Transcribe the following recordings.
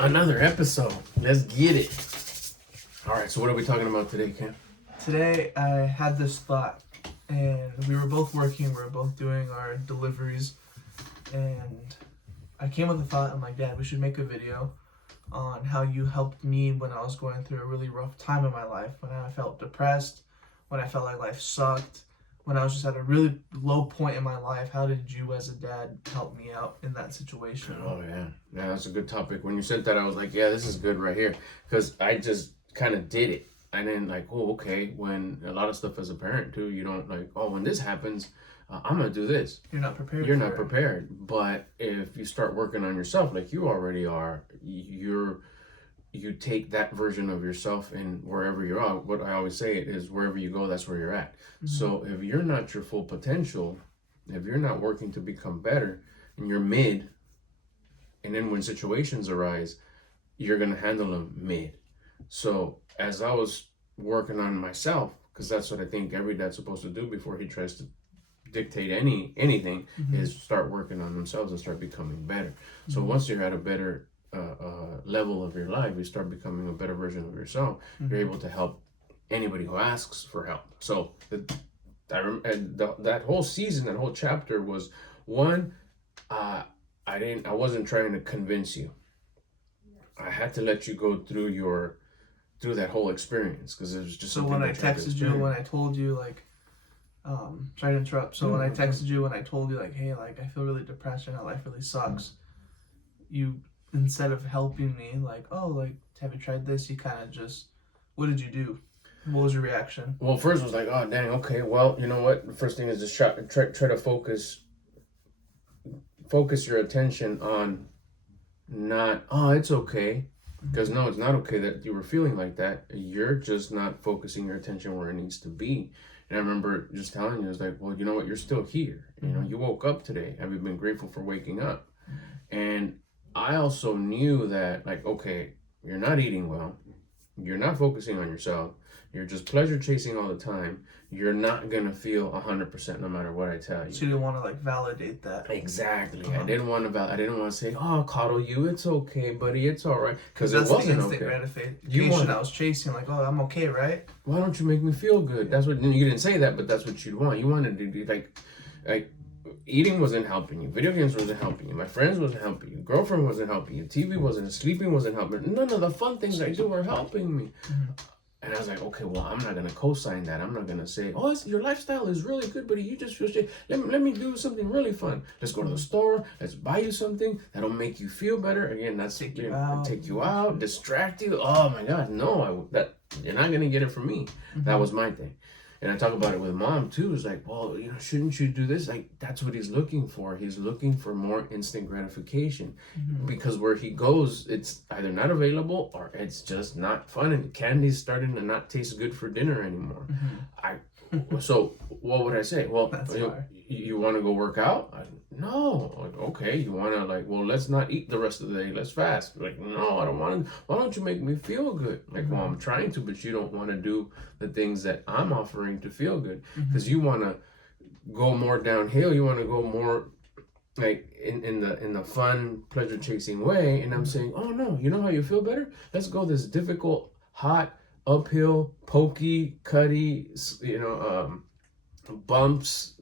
Another episode. Let's get it. All right, so what are we talking about today, Cam? Today I had this thought, and we were both working, we were both doing our deliveries, and I came with a thought. I'm like, Dad, we should make a video on how you helped me when I was going through a really rough time in my life, when I felt depressed, when I felt like life sucked, when I was just at a really low point in my life. How did you as a dad help me out in that situation? Oh, yeah, that's a good topic. When you said that, I was like, yeah, this is good right here, because I just kind of did it. And then like, oh, okay, when a lot of stuff as a parent too, you don't like, oh, when this happens, I'm going to do this. You're not prepared. You're not prepared. But if you start working on yourself like you already are, you take that version of yourself and wherever you are. What I always say is wherever you go, that's where you're at. Mm-hmm. So if you're not your full potential, if you're not working to become better and you're mid, and then when situations arise, you're going to handle them mid. So as I was working on myself, because that's what I think every dad's supposed to do before he tries to dictate anything, mm-hmm. is start working on themselves and start becoming better. Mm-hmm. So once you're at a better level of your life, you start becoming a better version of yourself. Mm-hmm. You're able to help anybody who asks for help. So that whole season, that whole chapter was one. I wasn't trying to convince you. I had to let you go through that whole experience, because it was just. So when I texted you, when I told you, like, sorry to interrupt. So when I texted you, when I told you, like, hey, like, I feel really depressed and my life really sucks, you, instead of helping me, like, oh, like, have you tried this? You kind of just, what did you do? What was your reaction? Well, first was like, oh, dang, okay, well, you know what? The first thing is just try to focus your attention on not, oh, it's okay. Because no, it's not okay that you were feeling like that. You're just not focusing your attention where it needs to be. And I remember just telling you, it's like, well, you know what? You're still here. You know, you woke up today. Have you been grateful for waking up? And I also knew that, like, okay, you're not eating well. You're not focusing on yourself. You're just pleasure chasing all the time. You're not going to feel 100% no matter what I tell you. So you didn't want to, like, validate that. Exactly. I didn't want to say, oh, coddle you. It's okay, buddy. It's all right. Because it wasn't the instant gratification I was chasing. Like, oh, I'm okay, right? Why don't you make me feel good? That's what, you didn't say that, but that's what you want. You wanted to do, like, eating wasn't helping you. Video games wasn't helping you. My friends wasn't helping you. Girlfriend wasn't helping you. TV wasn't. Sleeping wasn't helping. None of the fun things I do were helping me. Mm-hmm. And I was like, okay, well, I'm not going to co-sign that. I'm not going to say, oh, your lifestyle is really good, but you just feel shit. Let me do something really fun. Let's go to the store. Let's buy you something that'll make you feel better. Again, that's take you out, distract you. Oh, my God. No, you're not going to get it from me. Mm-hmm. That was my thing. And I talk about it with Mom, too. It's like, well, shouldn't you do this? Like, that's what he's looking for. He's looking for more instant gratification. Mm-hmm. Because where he goes, it's either not available or it's just not fun. And candy's starting to not taste good for dinner anymore. Mm-hmm. So what would I say? Well, you want to go work out? No. Like, okay, you want to, like, well, let's not eat the rest of the day. Let's fast. Like, no, I don't want to. Why don't you make me feel good? Like, well, I'm trying to, but you don't want to do the things that I'm offering to feel good. Because you want to go more downhill. You want to go more, like, in the fun, pleasure-chasing way. And I'm saying, oh, no, you know how you feel better? Let's go this difficult, hot, uphill, pokey, cutty, bumps,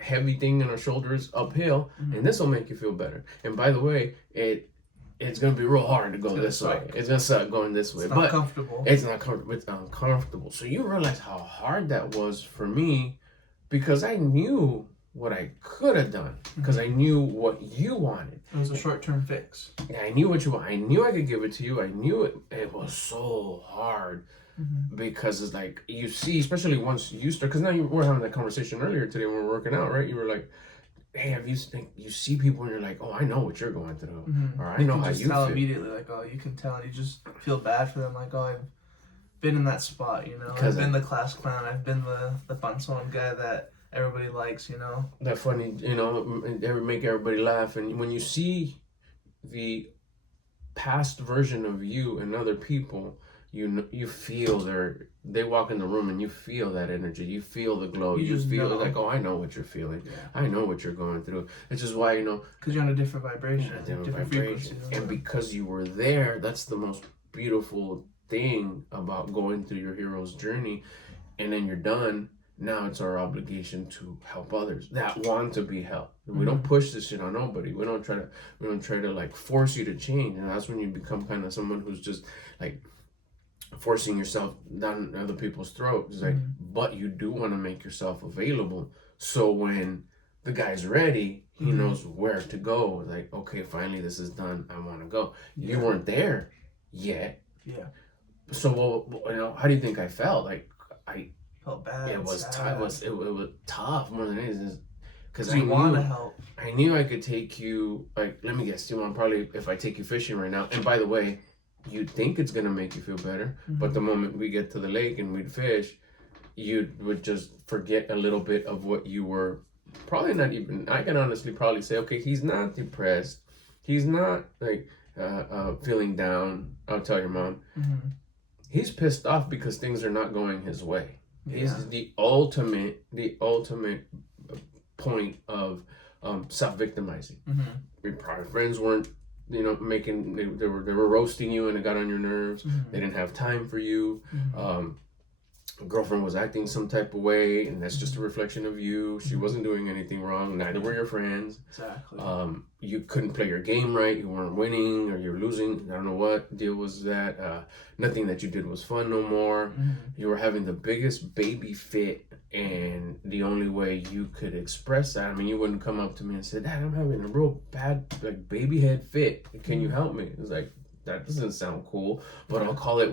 heavy thing in our shoulders uphill, and this will make you feel better. And by the way, it's gonna be real hard to go this way. It's gonna suck going this way. It's not comfortable. It's not comfortable. It's uncomfortable. So you realize how hard that was for me, because I knew what I could have done, because I knew what you wanted. It was a short-term fix. Yeah, I knew what you want. I knew I could give it to you. I knew it was so hard. Mm-hmm. Because it's like, you see, especially once you start, because now you were having that conversation earlier today when we were working out, right? You were like, hey, you see people and you're like, oh, I know what you're going through, or I know how you feel. Immediately, like, oh, you can tell, and you just feel bad for them, like, oh, I've been in that spot, I've been the class clown, I've been the panzón guy that everybody likes, That funny, make everybody laugh. And when you see the past version of you and other people, you feel they walk in the room and you feel that energy, you feel the glow, you just feel know. like, oh, I know what you're feeling, Yeah. I know what you're going through. Which is why, because you're on a different vibration, different frequency, and because you were there, that's the most beautiful thing about going through your hero's journey. And then you're done. Now it's our obligation to help others that want to be helped. We don't push this shit on nobody. We don't try to like force you to change. And that's when you become kind of someone who's just like forcing yourself down other people's throats. It's like, but you do want to make yourself available. So when the guy's ready, he knows where to go. Like, okay, finally this is done. I want to go. You weren't there yet. Yeah. So, how do you think I felt? Like, I felt bad. It was tough. It was tough more than anything, because I want to help. I knew I could take you. Like, let me guess, you want probably if I take you fishing right now. And by the way, you'd think it's gonna make you feel better, but the moment we get to the lake and we'd fish, you would just forget a little bit of what you were. Probably not even. I can honestly probably say, okay, he's not depressed. He's not like feeling down. I'll tell your mom. He's pissed off because things are not going his way. He's the ultimate point of self-victimizing. Our friends weren't, making they were roasting you, and it got on your nerves. They didn't have time for you. Girlfriend was acting some type of way, and that's just a reflection of you. She wasn't doing anything wrong. Neither were your friends. Exactly. You couldn't play your game right. You weren't winning, or you're losing. I don't know what deal was that. Nothing that you did was fun no more. You were having the biggest baby fit, and the only way you could express that, I mean, you wouldn't come up to me and say, "Dad, I'm having a real bad like baby head fit. Can you help me?" It's like, that doesn't sound cool, but I'll call it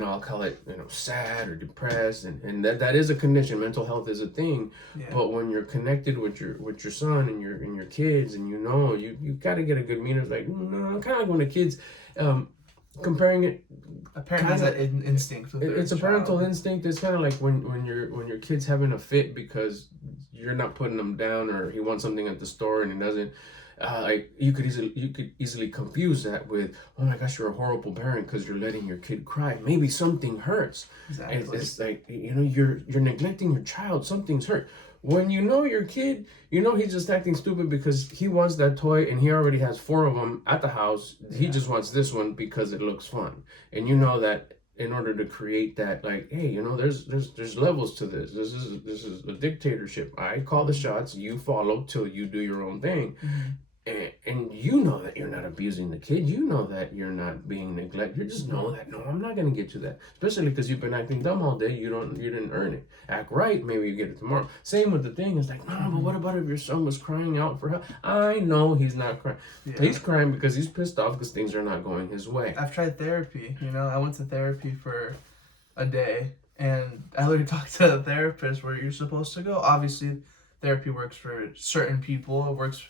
I'll call it, sad or depressed, and that is a condition. Mental health is a thing. But when you're connected with your son and your kids, and you got to get a good meter. It's like, no, kind of like when the kids, comparing it. A parent has that instinct. It's a parental instinct. It's kind of like when your kid's having a fit because you're not putting them down, or he wants something at the store and he doesn't. Like you could easily confuse that with, oh my gosh, you're a horrible parent because you're letting your kid cry. Maybe something hurts. Exactly. It's like, you're neglecting your child. Something's hurt. When your kid, he's just acting stupid because he wants that toy and he already has 4 of them at the house. He just wants this one because it looks fun. And you know that in order to create that, like, hey, there's levels to this. This is a dictatorship. I call the shots. You follow till you do your own thing. And you know that you're not abusing the kid. You know that you're not being neglected. You just know that, no, I'm not going to get you that. Especially because you've been acting dumb all day. You didn't earn it. Act right, maybe you get it tomorrow. Same with the thing. It's like, no, but what about if your son was crying out for help? I know he's not crying. He's crying because he's pissed off because things are not going his way. I've tried therapy. I went to therapy for a day, and I literally talked to a therapist where you're supposed to go. Obviously, therapy works for certain people. It works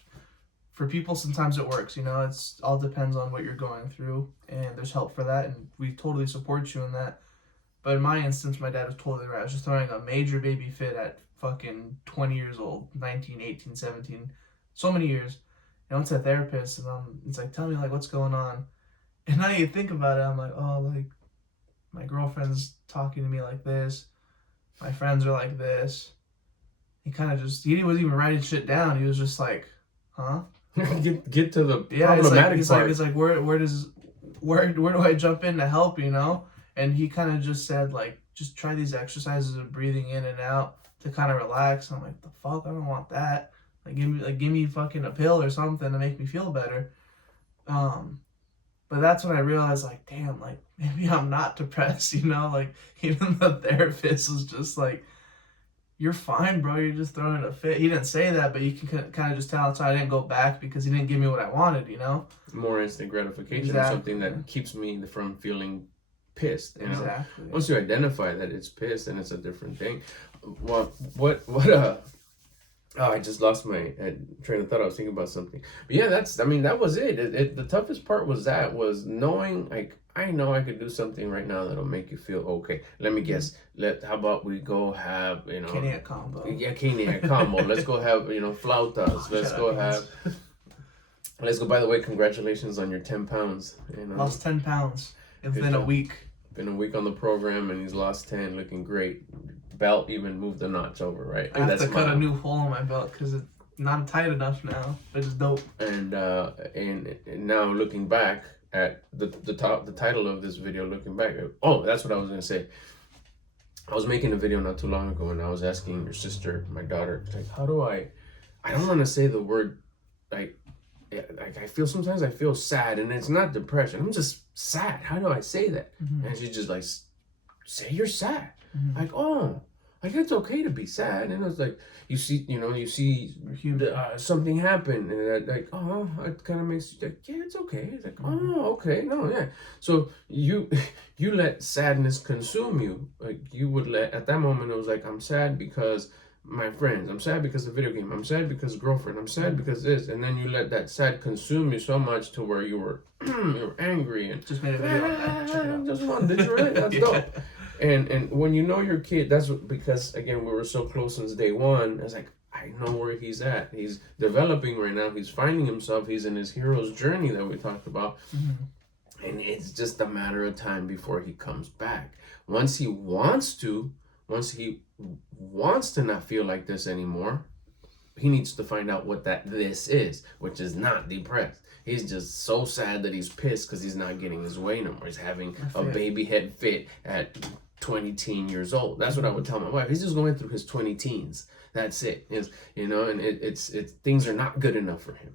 for people, sometimes it works, it's all depends on what you're going through, and there's help for that, and we totally support you in that. But in my instance, my dad was totally right. I was just throwing a major baby fit at fucking 20 years old, 19, 18, 17, so many years. And I went to a therapist, and it's like, tell me, like, what's going on? And now you think about it, I'm like, oh, like, my girlfriend's talking to me like this, my friends are like this. He wasn't even writing shit down. He was just like, huh? Get to the problematic part. He's like, where do I jump in to help, And he kind of just said, like, just try these exercises of breathing in and out to kind of relax. I'm like, the fuck, I don't want that. Like, give me fucking a pill or something to make me feel better. But that's when I realized, like, damn, like, maybe I'm not depressed, Like, even the therapist was just like, you're fine, bro. You're just throwing a fit. He didn't say that, but you can kind of just tell. So I didn't go back because he didn't give me what I wanted, More instant gratification, exactly. Something that keeps me from feeling pissed, Exactly. Once you identify that it's pissed, then it's a different thing. What Oh, I just lost my train of thought. I was thinking about something. But yeah, that was it. The toughest part was knowing, like, I know I could do something right now that'll make you feel okay. Let me guess. How about we go have, Keniak combo. Yeah, Keniak combo. Let's go have, flautas. Let's go. By the way, congratulations on your 10 pounds. Lost 10 pounds within a week. been a week on the program and he's lost 10, looking great. Belt even moved a notch over, right? I have to cut a new hole in my belt because it's not tight enough now. It's dope. And now looking back at the title of this video, looking back. Oh, that's what I was gonna say. I was making a video not too long ago, and I was asking your sister, my daughter, like, how do I don't want to say the word, like I feel sometimes I feel sad, and it's not depression. I'm just sad. How do I say that? And she's just like, say you're sad. Like, oh, like it's okay to be sad. And it's like you see something happen, and that, like, oh, it kind of makes you like, yeah, it's okay. It's like, oh, okay, no, yeah. So you let sadness consume you. Like you would let, at that moment it was like, I'm sad because my friends, I'm sad because of the video game, I'm sad because of girlfriend, I'm sad because this, and then you let that sad consume you so much to where you were you were angry and just made a video on that. Check it out. Just one, did you really? That's dope. And when you know your kid, that's what, because again we were so close since day one. It's like, I know where he's at. He's developing right now. He's finding himself. He's in his hero's journey that we talked about, and it's just a matter of time before he comes back. Once he wants to not feel like this anymore, he needs to find out what that this is, which is not depressed. He's just so sad that he's pissed because he's not getting his way no more. He's having a baby head fit at 20 years old. That's what I would tell my wife. He's just going through his 20 teens. That's it. Is, you know, and it's things are not good enough for him.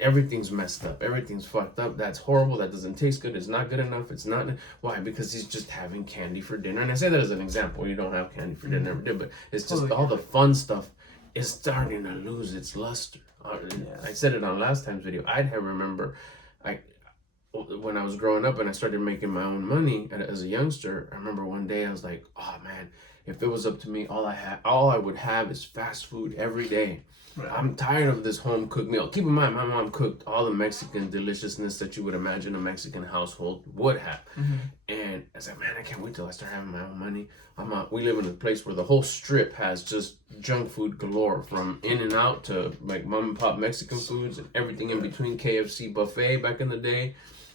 Everything's messed up. Everything's fucked up. That's horrible. That doesn't taste good. It's not good enough. It's not. Why? Because he's just having candy for dinner. And I say that as an example. You don't have candy for dinner every day, but it's just all the fun stuff is starting to lose its luster. I said it on last time's video. I remember, when I was growing up and I started making my own money as a youngster. I remember one day I was like, oh man, if it was up to me, all I would have is fast food every day. Right. I'm tired of this home cooked meal. Keep in mind, my mom cooked all the Mexican deliciousness that you would imagine a Mexican household would have. And I said, man, I can't wait till I start having my own money. We live in a place where the whole strip has just junk food galore, from In-N-Out to like mom and pop Mexican foods and everything in between. KFC buffet back in the day.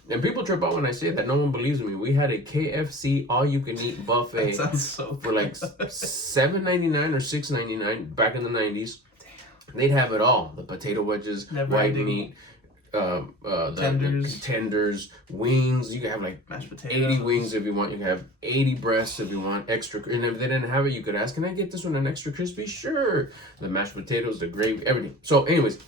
And people trip out when I say that. No one believes me. We had a KFC all-you-can-eat buffet for like $7.99 or $6.99 back in the 90s. They'd have it all: the potato wedges, white meat, the tenders, wings. You could have like mashed potatoes, 80 wings if you want. You could have 80 breasts if you want extra. And if they didn't have it, you could ask, "Can I get this one an extra crispy?" Sure. The mashed potatoes, the gravy, everything. So, anyways.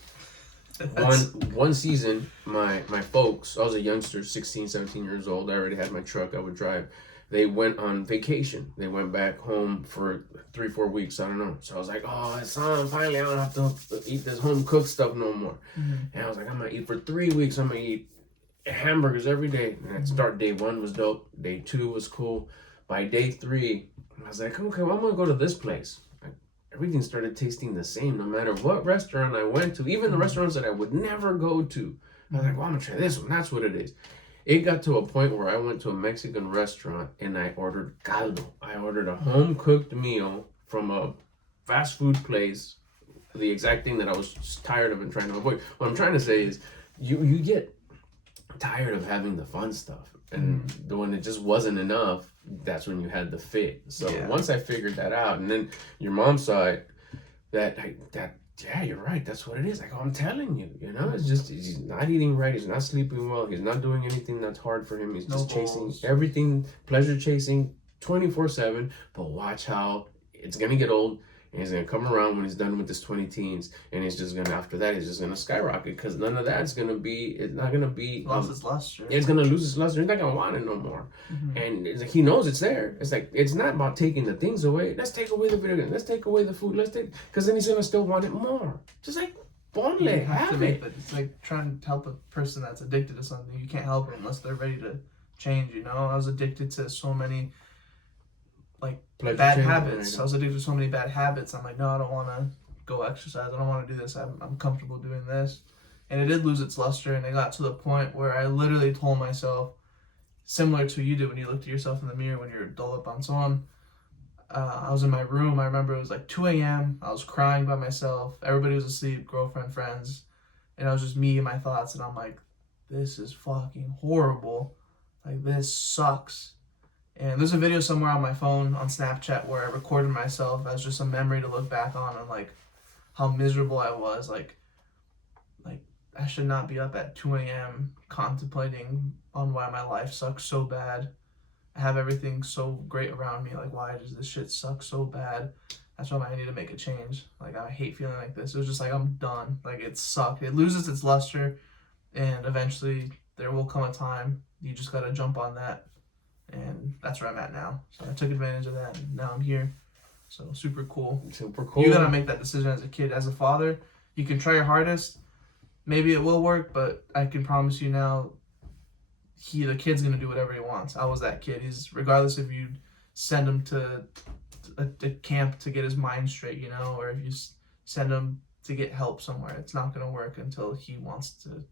One season, my folks, I was a youngster, 16, 17 years old. I already had my truck. I would drive. They went on vacation. They went back home for 3-4 weeks. I don't know. So I was like, oh, son, finally I don't have to eat this home cooked stuff no more. And I was like, I'm going to eat for 3 weeks. I'm going to eat hamburgers every day. And I'd start day 1 was dope. Day 2 was cool. By day 3, I was like, okay, well, I'm going to go to this place. Everything started tasting the same no matter what restaurant I went to, even the restaurants that I would never go to. I was like, well, I'm going to try this one. That's what it is. It got to a point where I went to a Mexican restaurant and I ordered caldo. I ordered a home-cooked meal from a fast food place, the exact thing that I was tired of and trying to avoid. What I'm trying to say is you get tired of having the fun stuff. And when it just wasn't enough, that's when you had the fit. So once I figured that out, and then your mom saw it, yeah, you're right. That's what it is. Like, I'm telling you, you know, it's just, he's not eating right. He's not sleeping well. He's not doing anything that's hard for him. He's just chasing everything, pleasure chasing 24/7. But watch how it's going to get old. And he's going to come around when he's done with his 20 teens. And he's just going to, after that, he's just going to skyrocket. Because none of that's going to be, it's not going to be. Lost its luster. It's going to lose its luster. He's not going to want it no more. And it's like, he knows it's there. It's like, it's not about taking the things away. Let's take away the video game. Let's take away the food. Because then he's going to still want it more. Just like, bonle, have it. It's like trying to help a person that's addicted to something. You can't help them unless they're ready to change, you know? I was addicted to so many bad habits. I was addicted to so many bad habits. I'm like, no, I don't want to go exercise. I don't want to do this. I'm comfortable doing this. And it did lose its luster, and it got to the point where I literally told myself, similar to what you did when you looked at yourself in the mirror when you're dull up on someone. I was in my room. I remember it was like 2 a.m. I was crying by myself. Everybody was asleep, girlfriend, friends. And it was just me and my thoughts. And I'm like, this is fucking horrible. Like, this sucks. And there's a video somewhere on my phone on Snapchat where I recorded myself as just a memory to look back on, and like how miserable I was. Like I should not be up at 2 a.m. contemplating on why my life sucks so bad. I have everything so great around me. Like, why does this shit suck so bad? That's why I need to make a change. Like, I hate feeling like this. It was just like, I'm done. Like, it sucked. It loses its luster, and eventually there will come a time you just gotta jump on that. And that's where I'm at now. So I took advantage of that, and now I'm here. So super cool. Super cool. You gotta make that decision as a kid. As a father, you can try your hardest. Maybe it will work, but I can promise you now, the kid's gonna do whatever he wants. I was that kid. He's, regardless if you send him to a camp to get his mind straight, you know, or if you send him to get help somewhere, it's not gonna work until he wants to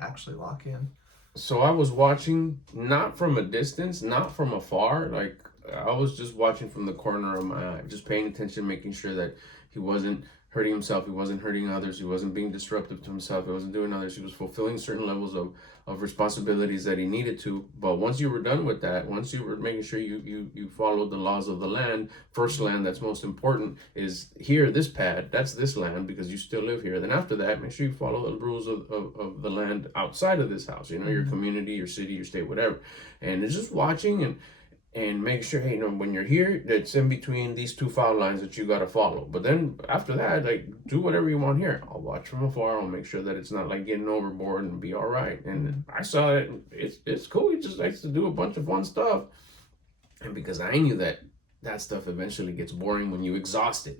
actually lock in. So I was watching, not from a distance, not from afar. Like, I was just watching from the corner of my eye, just paying attention, making sure that he wasn't hurting himself, he wasn't hurting others, he wasn't being disruptive to himself, he wasn't doing others, he was fulfilling certain levels of responsibilities that he needed to. But once you were done with that, once you were making sure you followed the laws of the land, first land that's most important is here, this pad, that's this land, because you still live here. Then after that, make sure you follow the rules of the land outside of this house, you know, your community, your city, your state, whatever. And it's just watching and make sure, hey, you know, when you're here, it's in between these two foul lines that you got to follow. But then after that, like, do whatever you want here. I'll watch from afar. I'll make sure that it's not like getting overboard and be all right. And I saw it. It's cool. He just likes to do a bunch of fun stuff. And because I knew that stuff eventually gets boring when you exhaust it.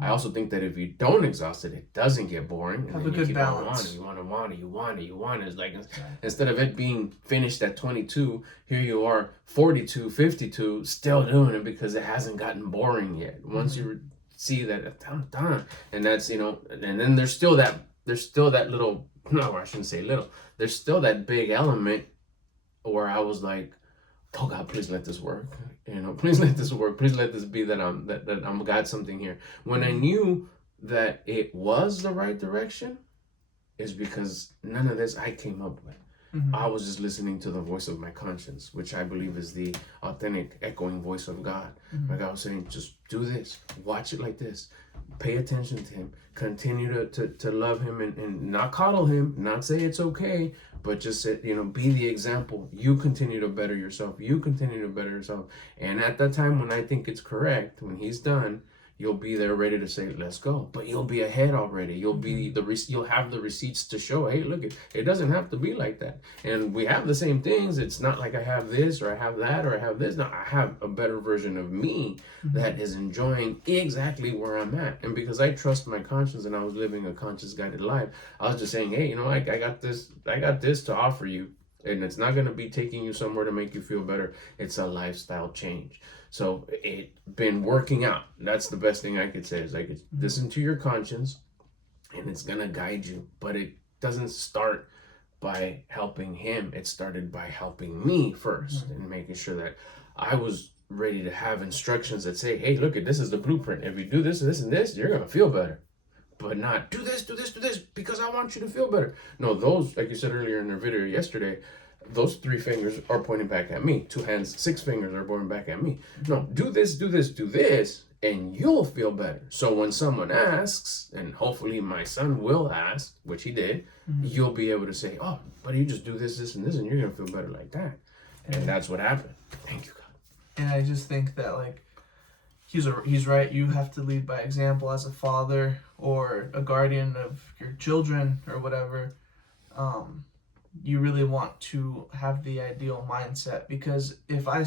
I also think that if you don't exhaust it, it doesn't get boring. And Have then a you good keep balance. on wanting, you want it. It's like, instead of it being finished at 22, here you are 42, 52, still doing it because it hasn't gotten boring yet. Once you see that I'm done, and that's, you know, and then there's still that little, no, I shouldn't say little, there's still that big element where I was like, oh God, please let this work. You know, please let this work. Please let this be that I'm got something here. When I knew that it was the right direction, is because none of this I came up with. I was just listening to the voice of my conscience, which I believe is the authentic, echoing voice of God. Like I was saying, just do this, watch it like this, pay attention to him, continue to love him and not coddle him, not say it's okay, but just say, you know, be the example. You continue to better yourself. You continue to better yourself. And at that time when I think it's correct, when he's done, you'll be there ready to say, let's go. But you'll be ahead already. You'll be you'll have the receipts to show, hey, look, it doesn't have to be like that. And we have the same things. It's not like I have this or I have that or I have this. No, I have a better version of me that is enjoying exactly where I'm at. And because I trust my conscience and I was living a conscious guided life, I was just saying, hey, you know, I got this to offer you. And it's not going to be taking you somewhere to make you feel better. It's a lifestyle change. So it been working out. That's the best thing I could say, is like, listen to your conscience and it's going to guide you. But it doesn't start by helping him. It started by helping me first and making sure that I was ready to have instructions that say, hey, look, this is the blueprint. If you do this, this, and this, you're going to feel better. But not do this, because I want you to feel better. No, those, like you said earlier in the video yesterday, those 3 fingers are pointing back at me. 2 hands, 6 fingers are pointing back at me. No, do this, and you'll feel better. So when someone asks, and hopefully my son will ask, which he did, you'll be able to say, oh, but you just do this, and this, and you're going to feel better like that. And that's what happened. Thank you, God. And I just think that, like, he's right. You have to lead by example as a father or a guardian of your children or whatever. You really want to have the ideal mindset, because if I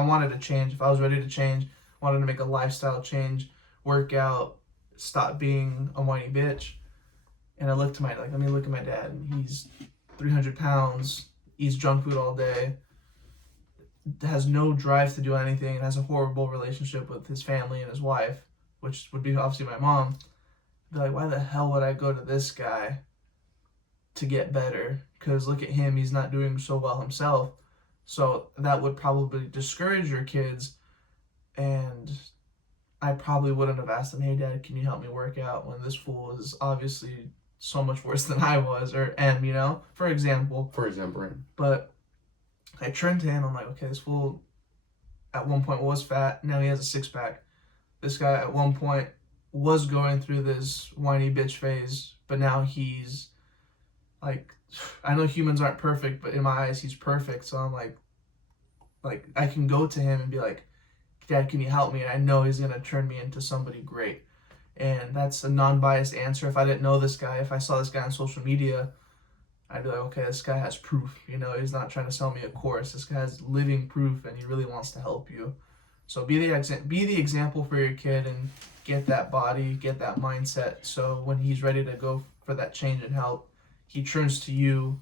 wanted to change, if I was ready to change, wanted to make a lifestyle change, work out, stop being a whiny bitch, and I look to let me look at my dad, and he's 300 pounds, eats junk food all day, has no drive to do anything, and has a horrible relationship with his family and his wife, which would be obviously my mom. Be like, why the hell would I go to this guy to get better? Because look at him, he's not doing so well himself. So that would probably discourage your kids, and I probably wouldn't have asked them, hey Dad, can you help me work out, when this fool is obviously so much worse than I was or am, you know, for example. Right. But I turned to him. I'm like, okay, this fool at one point was fat. Now he has a six-pack. This guy at one point was going through this whiny bitch phase, but now he's like, I know humans aren't perfect, but in my eyes, he's perfect. So I'm like I can go to him and be like, Dad, can you help me? And I know he's gonna turn me into somebody great. And that's a non-biased answer. If I didn't know this guy, if I saw this guy on social media, I'd be like, okay, this guy has proof. You know, he's not trying to sell me a course. This guy has living proof, and he really wants to help you. So be the example for your kid, and get that body, get that mindset. So when he's ready to go for that change and help, he turns to you,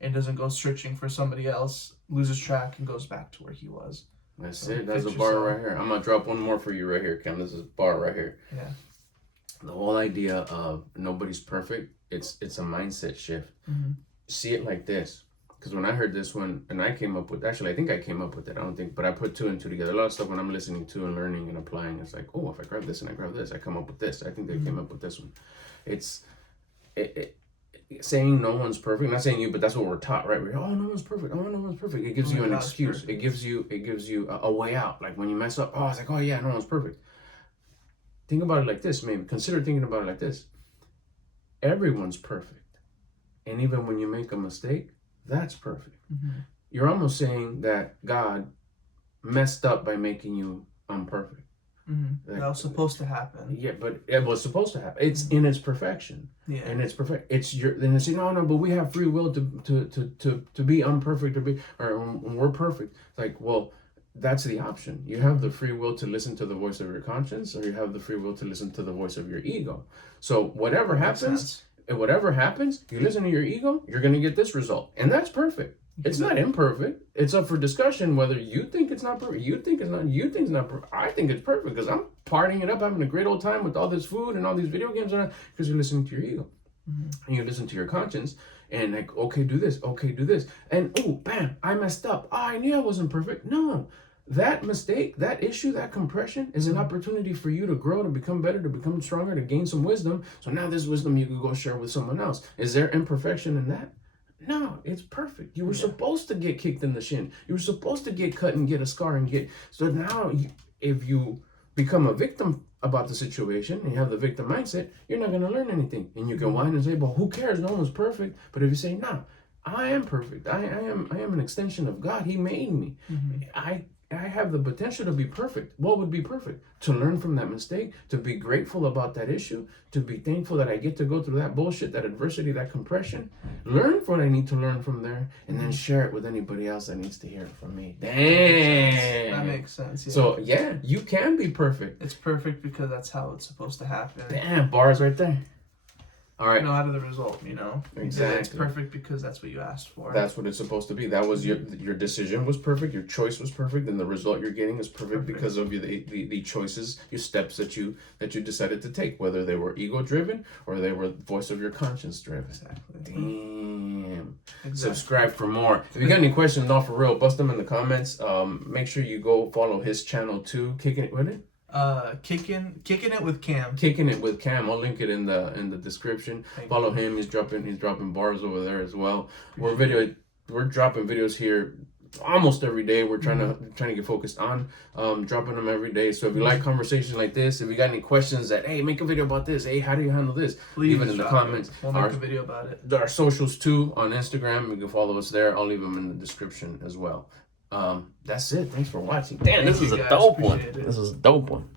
and doesn't go searching for somebody else, loses track, and goes back to where he was. That's So it. That's a fix bar yourself. right here. I'm gonna drop one more for you right here, Cam. This is a bar right here. Yeah. The whole idea of nobody's perfect. It's a mindset shift. Mm-hmm. See it like this. Because when I heard this one, and I came up with, actually, I think I came up with it. I don't think, but I put two and two together. A lot of stuff when I'm listening to and learning and applying, it's like, oh, if I grab this and I grab this, I come up with this. I think they came up with this one. It's saying no one's perfect. Not saying you, but that's what we're taught, right? We're, oh, no one's perfect. Oh, no one's perfect. It gives you an excuse. It gives you a way out. Like when you mess up, oh, it's like, oh yeah, no one's perfect. Think about it like this, maybe. Consider thinking about it like this. Everyone's perfect. And even when you make a mistake, that's perfect. Mm-hmm. You're almost saying that God messed up by making you imperfect. Mm-hmm. Like, that was supposed to happen. Yeah, but it was supposed to happen. It's in its perfection. Yeah. And it's perfect. It's your. Then they say no, but we have free will to be imperfect, or we're perfect. It's like, well, that's the option. You have the free will to listen to the voice of your conscience, or you have the free will to listen to the voice of your ego. So whatever happens, you listen to your ego, you're going to get this result. And that's perfect. It's not imperfect. It's up for discussion whether you think it's not perfect, you think it's not perfect. I think it's perfect because I'm partying it up, having a great old time with all this food and all these video games because you're listening to your ego. Mm-hmm. And you listen to your conscience and like, okay, do this. And oh, bam, I messed up. Oh, I knew I wasn't perfect. No. That mistake, that issue, that compression is an opportunity for you to grow, to become better, to become stronger, to gain some wisdom. So now this wisdom you can go share with someone else. Is there imperfection in that? No, it's perfect. You were supposed to get kicked in the shin. You were supposed to get cut and get a scar and get... So now if you become a victim about the situation and you have the victim mindset, you're not going to learn anything. And you can whine and say, well, who cares? No one's perfect. But if you say, no, I am perfect. I am an extension of God. He made me. Mm-hmm. I have the potential to be perfect. What would be perfect? To learn from that mistake, to be grateful about that issue, to be thankful that I get to go through that bullshit, that adversity, that compression, learn what I need to learn from there, and then share it with anybody else that needs to hear it from me. Damn. That makes sense. Yeah. So, yeah, you can be perfect. It's perfect because that's how it's supposed to happen. Damn, bars right there. All right. No matter the result, you know. Exactly. It's perfect because that's what you asked for. That's what it's supposed to be. That was your decision was perfect. Your choice was perfect, and the result you're getting is perfect. Because of the choices, your steps that you decided to take, whether they were ego driven or they were voice of your conscience driven. Exactly. Damn. Exactly. Subscribe for more. If you got any questions, not for real, bust them in the comments. Make sure you go follow his channel too. Kicking it with it. Kicking it with Cam. Kicking it with Cam. I'll link it in the description. Follow him. He's dropping bars over there as well. We're dropping videos here almost every day. We're trying to get focused on dropping them every day. So if you like conversation like this, if you got any questions that, hey, make a video about this, hey, how do you handle this, please leave it in the comments. We'll make a video about it. Our socials too on Instagram. You can follow us there. I'll leave them in the description as well. That's it. Thanks for watching. Damn, this is a dope one. This is a dope one.